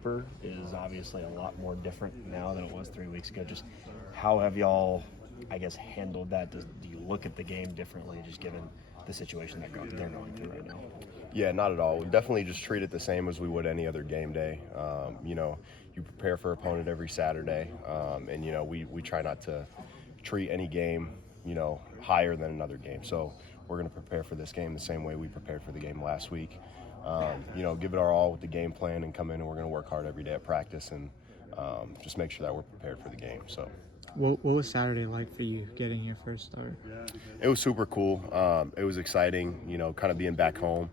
paper is obviously a lot more different now than it was 3 weeks ago. Just how have y'all, I guess, handled that? Do you look at the game differently, just given the situation they're going through right now? Yeah, not at all. We definitely just treat it the same as we would any other game day. You prepare for opponent every Saturday, and we try not to treat any game higher than another game. So we're going to prepare for this game the same way we prepared for the game last week. Give it our all with the game plan and come in, and we're going to work hard every day at practice and just make sure that we're prepared for the game. So. What was Saturday like for you getting your first start? It was super cool. It was exciting, kind of being back home.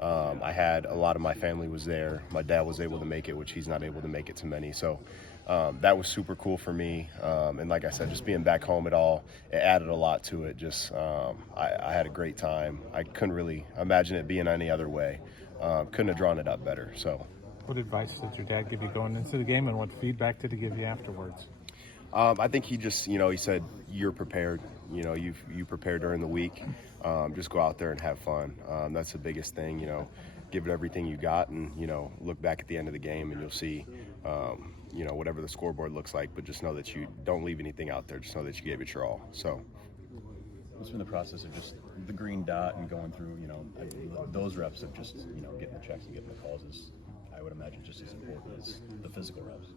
I had a lot of my family was there. My dad was able to make it, which he's not able to make it to many. So that was super cool for me. And like I said, just being back home it added a lot to it. Just I had a great time. I couldn't really imagine it being any other way. Couldn't have drawn it up better. So. What advice did your dad give you going into the game, and what feedback did he give you afterwards? I think he just, he said, you're prepared. You prepare during the week. Just go out there and have fun. That's the biggest thing, give it everything you got and, look back at the end of the game and you'll see, whatever the scoreboard looks like, but just know that you don't leave anything out there. Just know that you gave it your all. So. What's been the process of just the green dot and going through, those reps of just, getting the checks and getting the calls is, I would imagine, just as important as the physical reps.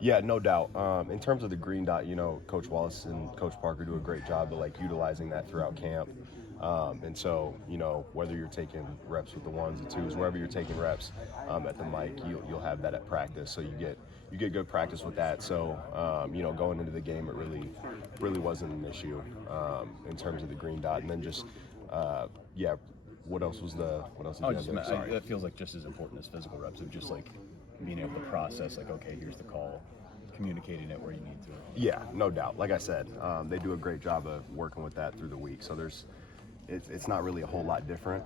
Yeah, no doubt. In terms of the green dot, Coach Wallace and Coach Parker do a great job of utilizing that throughout camp. And so, whether you're taking reps with the ones and twos, wherever you're taking reps at the mic, you'll have that at practice. So you get good practice with that. So, going into the game, it really wasn't an issue in terms of the green dot. And then just, what else did you have there? Sorry. That feels like just as important as physical reps of just being able to process, okay, here's the call, communicating it where you need to. Yeah, no doubt. Like I said, they do a great job of working with that through the week. So it's not really a whole lot different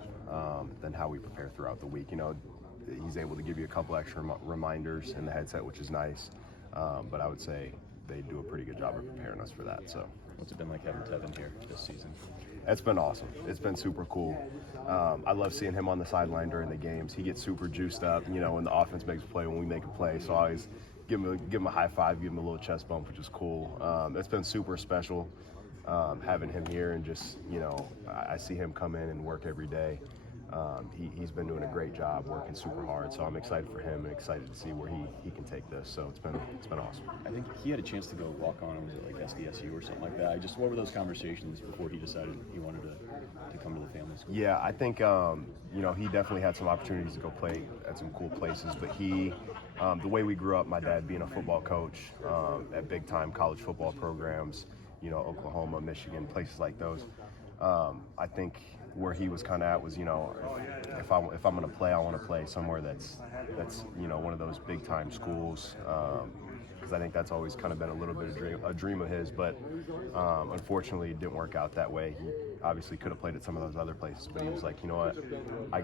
than how we prepare throughout the week. He's able to give you a couple extra reminders in the headset, which is nice. But I would say they do a pretty good job of preparing us for that. So. What's it been like having Tevin here this season? It's been awesome. It's been super cool. I love seeing him on the sideline during the games. He gets super juiced up, when the offense makes a play, when we make a play. So I always give him a high five, give him a little chest bump, which is cool. It's been super special having him here, and just, I see him come in and work every day. He's been doing a great job, working super hard. So I'm excited for him and excited to see where he can take this. So it's been awesome. I think he had a chance to go walk on, was it SDSU or something like that? What were those conversations before he decided he wanted to come to the family school? Yeah, I think, he definitely had some opportunities to go play at some cool places, but the way we grew up, my dad being a football coach at big time college football programs, Oklahoma, Michigan, places like those. I think where he was kind of at was, if I'm going to play, I want to play somewhere that's one of those big time schools, because I think that's always kind of been a little bit a dream of his. But unfortunately, it didn't work out that way. He obviously could have played at some of those other places, but he was like, you know what, I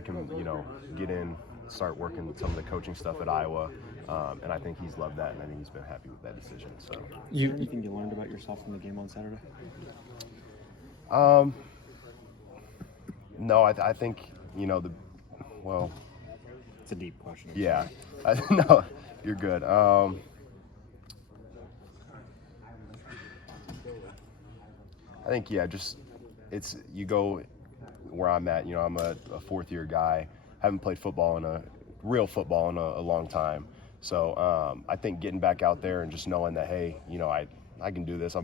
can get in, start working some of the coaching stuff at Iowa. And I think he's loved that, and I think he's been happy with that decision. So, is there anything you learned about yourself from the game on Saturday? No, I think, it's a deep question. Yeah. No, you're good. I think, you go where I'm at, I'm a fourth year guy, haven't played real football in a long time. So I think getting back out there and just knowing that, hey, I can do this.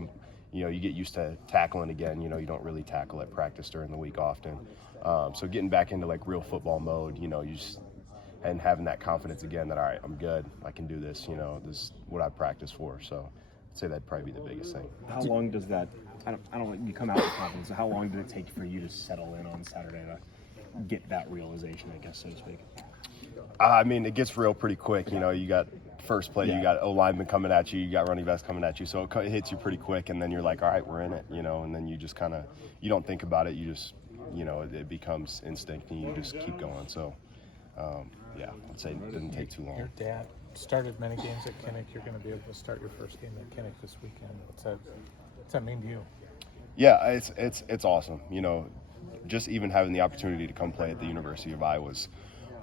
You get used to tackling again. You don't really tackle at practice during the week often. So getting back into real football mode, and having that confidence again that, all right, I'm good. I can do this. This is what I practice for. So I'd say that'd probably be the biggest thing. How long does that, I don't want you come out with confidence. So how long did it take for you to settle in on Saturday to get that realization, I guess, so to speak? It gets real pretty quick. You got first play, you got O lineman coming at you, you got running backs coming at you, so it hits you pretty quick, and then you're like, all right, we're in it, and then you just kind of, you don't think about it, you just, it becomes instinct, and you just keep going. So, I'd say it didn't take too long. Your dad started many games at Kinnick. You're going to be able to start your first game at Kinnick this weekend. What's that mean to you? Yeah, it's awesome. Just even having the opportunity to come play at the University of Iowa is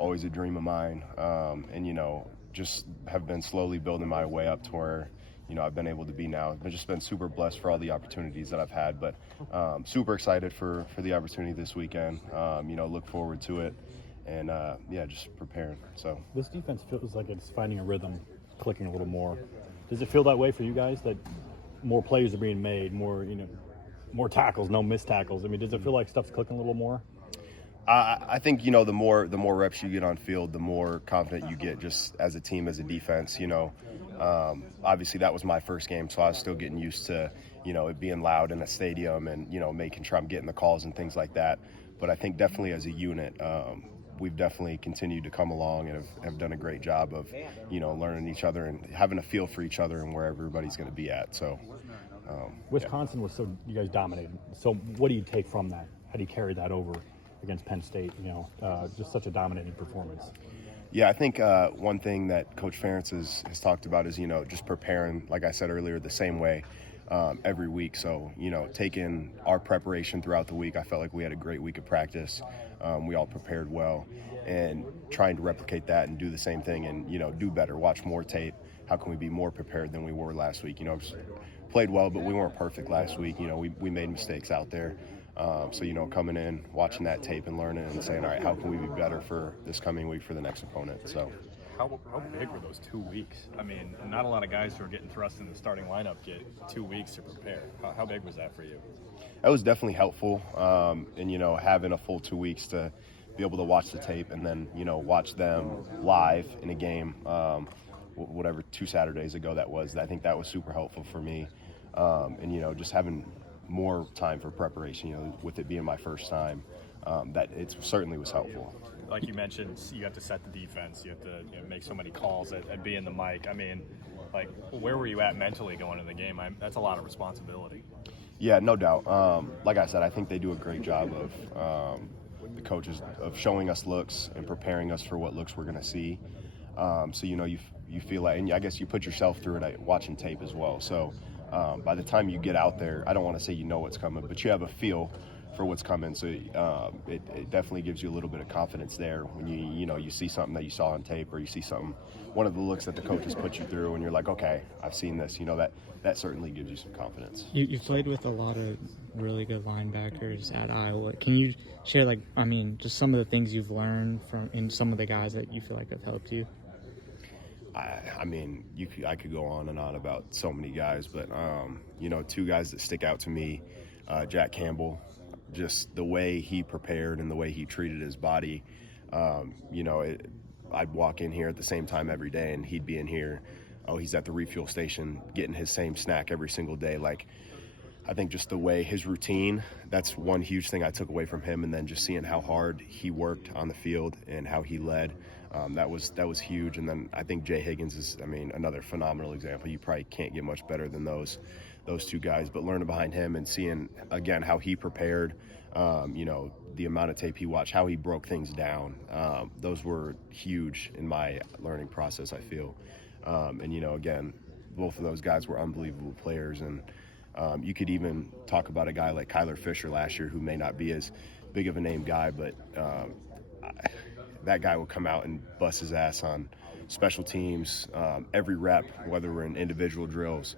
always a dream of mine, and just have been slowly building my way up to where I've been able to be now. I've just been super blessed for all the opportunities that I've had, but super excited for the opportunity this weekend. Look forward to it, and just preparing. So this defense feels like it's finding a rhythm, clicking a little more. Does it feel that way for you guys, that more plays are being made, more tackles, no missed tackles? I mean, does it feel like stuff's clicking a little more? I think the more reps you get on field, the more confident you get just as a team, as a defense. Obviously that was my first game, so I was still getting used to it being loud in a stadium and making sure I'm getting the calls and things like that. But I think definitely as a unit, we've definitely continued to come along and have done a great job of learning each other and having a feel for each other and where everybody's going to be at. So Wisconsin was you guys dominated. So what do you take from that? How do you carry that over against Penn State? Just such a dominating performance. Yeah, I think one thing that Coach Ferentz has talked about is just preparing, like I said earlier, the same way every week. So taking our preparation throughout the week, I felt like we had a great week of practice. We all prepared well, and trying to replicate that and do the same thing and do better, watch more tape. How can we be more prepared than we were last week? Played well, but we weren't perfect last week. We made mistakes out there. So, coming in, watching that tape and learning and saying, all right, how can we be better for this coming week for the next opponent? So, how big were those 2 weeks? I mean, not a lot of guys who are getting thrust in the starting lineup get 2 weeks to prepare. How big was that for you? That was definitely helpful. And, having a full 2 weeks to be able to watch the tape and then, watch them live in a game, whatever 2 Saturdays ago that was, I think that was super helpful for me. And, just having more time for preparation, with it being my first time, that it certainly was helpful. Like you mentioned, you have to set the defense. You have to make so many calls and be in the mic. I mean, where were you at mentally going into the game? That's a lot of responsibility. Yeah, no doubt. Like I said, I think they do a great job of the coaches of showing us looks and preparing us for what looks we're going to see. So you feel like, and I guess you put yourself through it watching tape as well. So by the time you get out there, I don't want to say what's coming, but you have a feel for what's coming. So it definitely gives you a little bit of confidence there when you see something that you saw on tape, or you see something, one of the looks that the coaches put you through, and you're like, okay, I've seen this. That certainly gives you some confidence. You've played with a lot of really good linebackers at Iowa. Can you share, just some of the things you've learned in some of the guys that you feel like have helped you? I could go on and on about so many guys, but 2 guys that stick out to me, Jack Campbell, just the way he prepared and the way he treated his body. I'd walk in here at the same time every day, and he'd be in here. Oh, he's at the refuel station getting his same snack every single day. I think just the way his routine, that's one huge thing I took away from him. And then just seeing how hard he worked on the field and how he led, that was huge. And then I think Jay Higgins is, another phenomenal example. You probably can't get much better than those 2 guys, but learning behind him and seeing, again, how he prepared, the amount of tape he watched, how he broke things down, those were huge in my learning process, I feel. And, again, both of those guys were unbelievable players. And you could even talk about a guy like Kyler Fisher last year, who may not be as big of a name guy, but that guy will come out and bust his ass on special teams, every rep, whether we're in individual drills,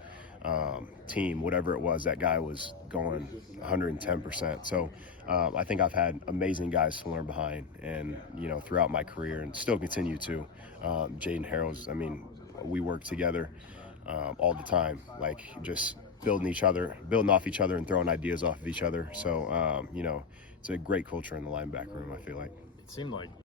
team, whatever it was, that guy was going 110%. So I think I've had amazing guys to learn behind, and throughout my career, and still continue to. Jayden Harrell's, we work together all the time, just building off each other and throwing ideas off of each other. So it's a great culture in the linebacker room, I feel like. It seemed like